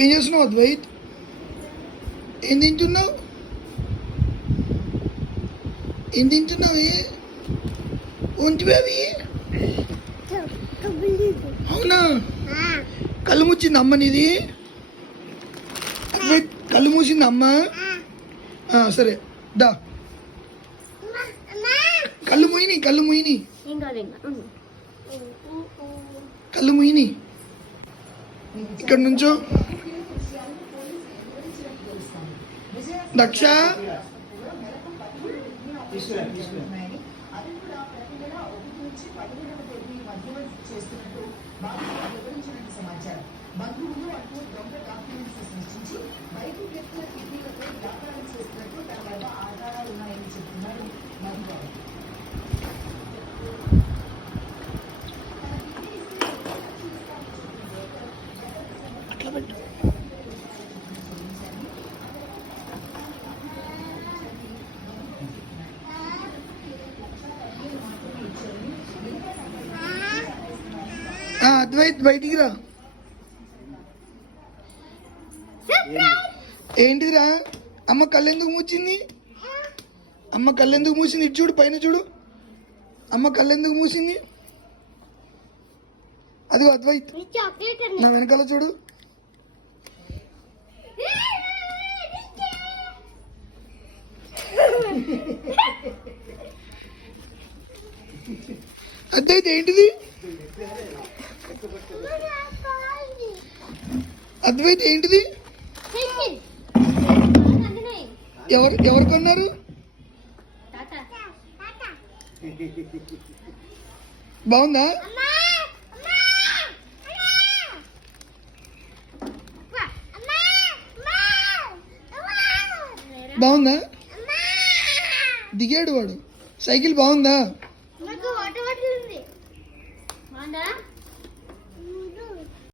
ఏం చేస్తున్నావు అద్వైత్? ఏం తింటున్నావు? ఏం తింటున్నావు? ఒంటివి అవి? అవునా? కళ్ళు మూసింది అమ్మ నీది? అద్వైత్ కళ్ళు మూసింది అమ్మ? సరే దా. కళ్ళు మూయిని, కళ్ళు మూయిని, కళ్ళు మూయిని. ఇక్కడ నుంచో దక్ష. అట్లా పెట్టు. అద్వైత్ బయటికి రా. ఏంటిదిరా? అమ్మ కళ్ళెందుకు మూసింది? అమ్మ కళ్ళెందుకు మూసింది? ఇటు చూడు, పైన చూడు. అమ్మ కళ్ళెందుకు మూసింది? అదిగో అద్వైత్ నా వెనకాల చూడు. అద్వైత్ ఏంటిది? అద్వైత్ ఏంటిది? ఎవరు కొన్నారు? బాగుందా? బాగుందా? దిగాడు వాడు. సైకిల్ బాగుందా?